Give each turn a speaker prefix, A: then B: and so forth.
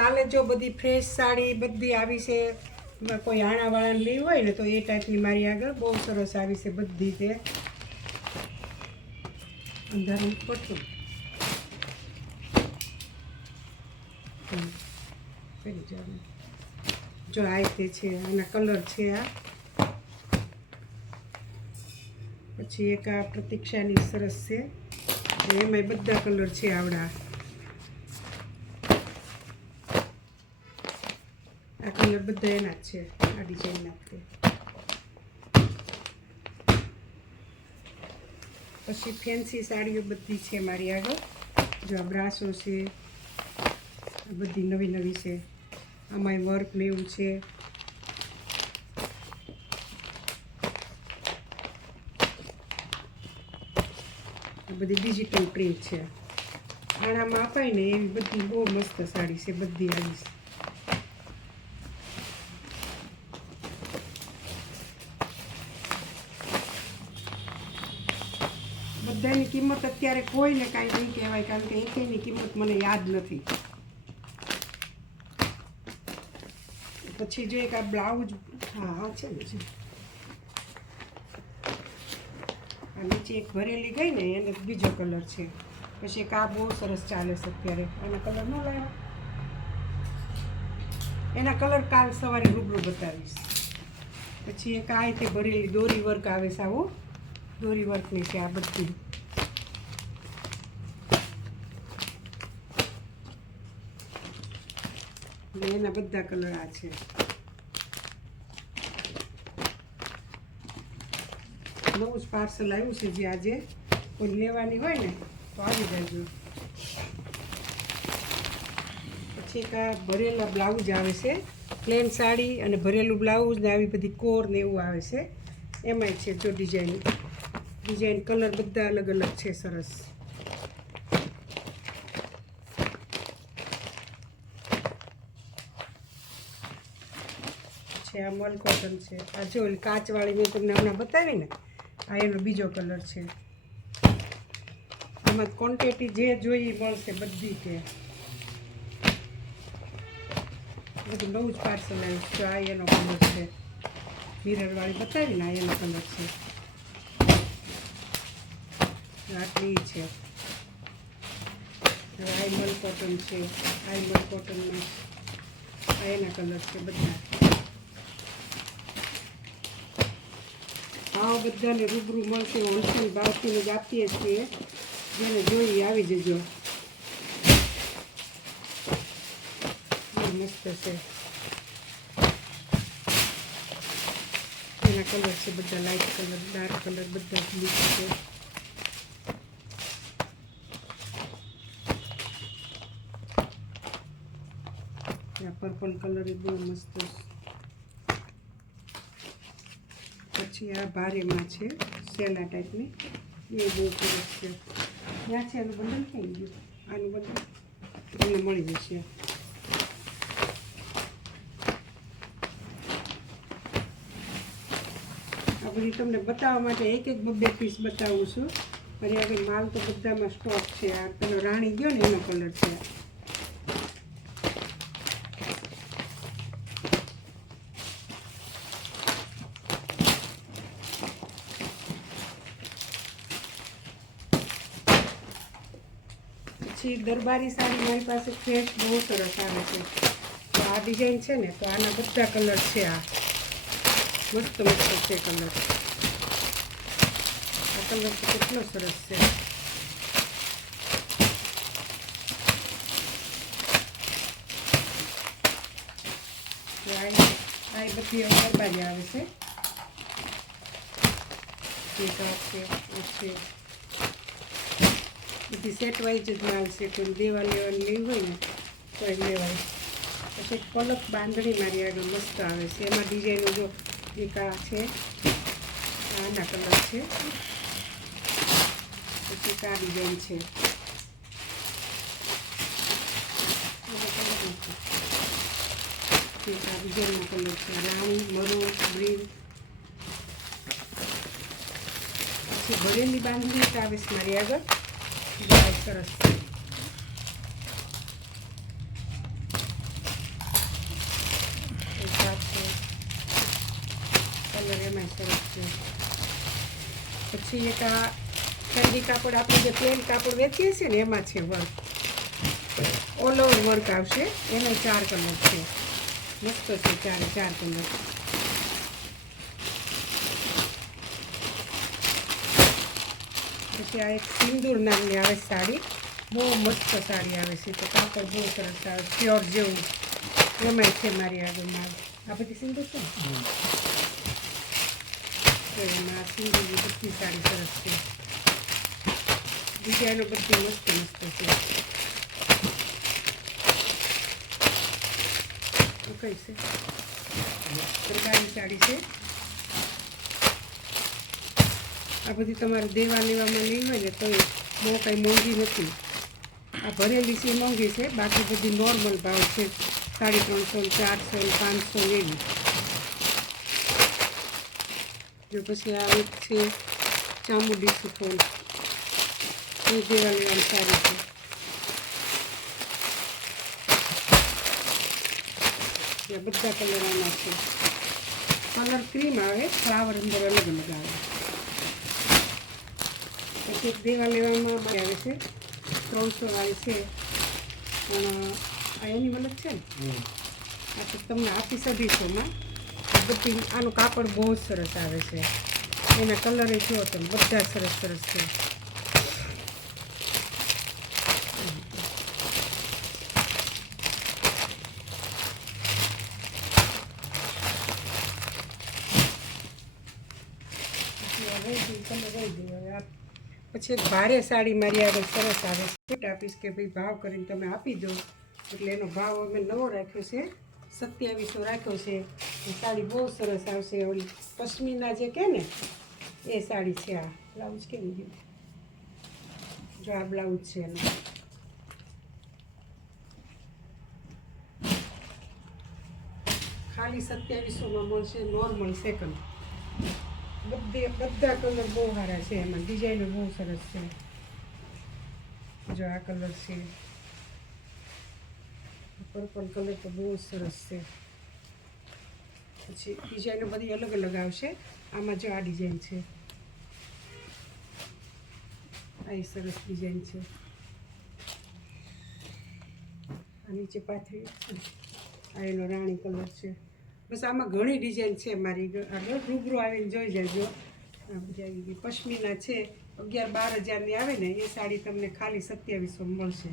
A: કાલે જો બધી ફ્રેશ સાડી બધી આવી છે કોઈ હાણાવાળાને લઈ હોય ને તો એ ટાઈપની મારી આગળ બહુ સરસ આવી છે બધી તે અંધારું પડતું. જો આ રીતે છે, આના કલર છે આ. પછી એક આ પ્રતીક્ષાની સરસ છે. એમાંય બધા કલર છે આવડા. આ કલર બધા એના જ છે, આ ડિઝાઇનના જ છે. પછી ફેન્સી સાડીઓ બધી છે મારી આગળ. જો આ બ્રાસો છે બધી નવી નવી છે. આમાંય વર્ક ને એવું છે. બધી ડિજિટલ પ્રિન્ટ છે. આણામાં અપાય ને એવી બધી બહુ મસ્ત સાડી છે, બધી આવી છે બધાની કિંમત અત્યારે કોઈને કાંઈ નહીં કહેવાય, કારણ કે એકેયની કિંમત મને યાદ નથી. પછી જો એક આ બ્લાઉઝ, હા હા, છે ને આ નીચે એક ભરેલી ગઈ ને, એને બીજો કલર છે. પછી એક આ બહુ સરસ ચાલે છે અત્યારે. આનો કલર ન લાવ્યો? એના કલર કાલ સવારે રૂબરૂ બતાવીશ. પછી એક આ રીતે ભરેલી દોરી વર્ક આવે છે, આવું. દોરી વર્કની છે આ બધી. એટલે એના બધા કલર આ છે. નવું જ પાર્સલ આવ્યું છે જે આજે. કોઈ લેવાની હોય ને, તો આવી જજો. પછી એક આ ભરેલા બ્લાઉઝ આવે છે. પ્લેન સાડી અને ભરેલું બ્લાઉઝ ને આવી બધી કોર ને એવું આવે છે. એમાંય છે જો ડિઝાઇન. ડિઝાઇન કલર બધા અલગ અલગ છે સરસ. છે, આ મલ કોટન છે. આ જો કાચવાળી મેં તમને હમણાં બતાવી ને, આ એનો બીજો કલર છે. આમાં ક્વોન્ટિટી જે જોઈ મળશે બધી કે. બધું નવું જ પાર્સલ આવ્યું છે, આ એનો કલર છે. મિરરવાળી બતાવી ને, આ એનો કલર છે. આટલી છે. આઈ મલ કોટન છે આઈ મલ કોટનમાં આ એના કલર છે બધા. ભાવ બધાને રૂબરૂ મળશે હોલસેલ ભાવથી જ આપીએ છીએ. જેને જોઈ આવી જજો. મસ્ત છે. એના કલર છે બધા લાઇટ કલર ડાર્ક કલર બધા જ છે. પર્પલ કલર એ બહુ મસ્ત છે પછી આ ભારેમાં છે સેલા ટાઈપની. એ બહુ સરસ છે. ત્યાં છે, આનું બંડલ થઈ ગયું? આનું બંડલ તમને મળી જશે. આ બધી તમને બતાવવા માટે એક એક બબ્બે પીસ બતાવું છું. અને આગળ માલ તો બધામાં સ્ટોક છે. આ પેલો રાણી ગયો ને, એનો કલર છે. પછી દરબારી સાડી મારી પાસે ફ્રેશ બહુ સરસ આવે છે. તો આ ડિઝાઇન છે ને, તો આના બધા કલર છે આ. મસ્ત મસ્ત છે કલર આ કલર તો કેટલો સરસ છે. આ બધી દરબારી આવે છે. એક આ છે. બધી સેટ વાઇઝ જ માલ છે, કોઈ દેવા લેવાની લેવી હોય ને, તો એ લેવાય. પછી પલક બાંધણી મારી આગળ મસ્ત આવે છે. એમાં ડિઝાઇનો જો એક છે, આના કલર છે. પછી કા ડિઝાઇન છે. આ ડિઝાઇનનો કલર છે. રાણી મરૂન ગ્રીન. પછી ભરેલી બાંધણી એક આવે છે મારી આગળ. સરસ કલર સરસ છે પછી એક આ ઠંડી કાપડ આપણે જે પ્લેન કાપડ વેચીએ છીએ ને, એમાં છે વર્ક ઓલ ઓવર વર્ક આવશે. એના ચાર કલર છે. મસ્ત છે, ચારે ચાર કલર પછી આ એક સિંદૂર નામની આવે સાડી. બહુ મસ્ત સાડી આવે છે. તો કાપડ બહુ સરસ આવે. પ્યોર જેવું. ગમે છે મારી આગળ માલ. આ બધી સિંદૂર છે તો એમાં સિંદૂરની બધી સાડી સરસ છે. ડિઝાઇનો બધી મસ્ત મસ્ત છે. કઈ છે? સરકારી સાડી છે. આ બધી તમારે દેવા લેવામાં નહીં હોય ને તો એ બહુ કાંઈ મોંઘી નથી. આ ભરેલી છે, મોંઘી છે, બાકી બધી નોર્મલ ભાવ છે. સાડી ત્રણસો ને ચારસો ને પાંચસો એવી. જો પછી આ એક છે, ચામુંડી સુફોન એ દેવા લેવાની સારી છે. બધા કલર આના છે. કલર ક્રીમ આવે ફ્લાવર અંદર અલગ અલગ આવે. એક દેવા લેવામાં મળી આવે છે. ત્રણસો વાળી છે. પણ આ એની મદદ છે ને? આ તો તમને આપી સદીશોમાં એમાં. બધી આનું કાપડ બહુ જ સરસ આવે છે. એના કલર જુઓ તમે બધા સરસ સરસ છે. ઈ રહી ગયો. પછી એક ભારે સાડી મારી આગળ સરસ આવે છે. આપીશ કે ભાઈ ભાવ કરીને તમે આપી દો. એટલે એનો ભાવ અમે નવો રાખ્યો છે. સત્યાવીસો રાખ્યો છે. સાડી બહુ સરસ આવશે. ઓલી પશ્મિના જે કે ને, એ સાડી છે આ. બ્લાઉઝ કેમ ગયું? જો આ બ્લાઉઝ છે એનો. ખાલી સત્યાવીસોમાં મળશે, નોર્મલ સેકન્ડ બધે બધા કલર બહુ સારા છે એમાં. ડિઝાઇનો બહુ સરસ છે. જો આ કલર છે. પર્પલ કલર તો બહુ સરસ છે. પછી ડિઝાઇનો બધી અલગ અલગ આવશે. આમાં જો આ ડિઝાઇન છે. આ સરસ ડિઝાઇન છે. આ નીચે પાથરી આ એનો રાણી કલર છે. બસ આમાં ઘણી ડિઝાઇન છે મારી. આગળ રૂબરૂ આવીને જોઈ જજો આ પશ્મિના છે. અગિયાર બાર હજારની આવે ને, એ સાડી તમને ખાલી સત્યાવીસો મળશે.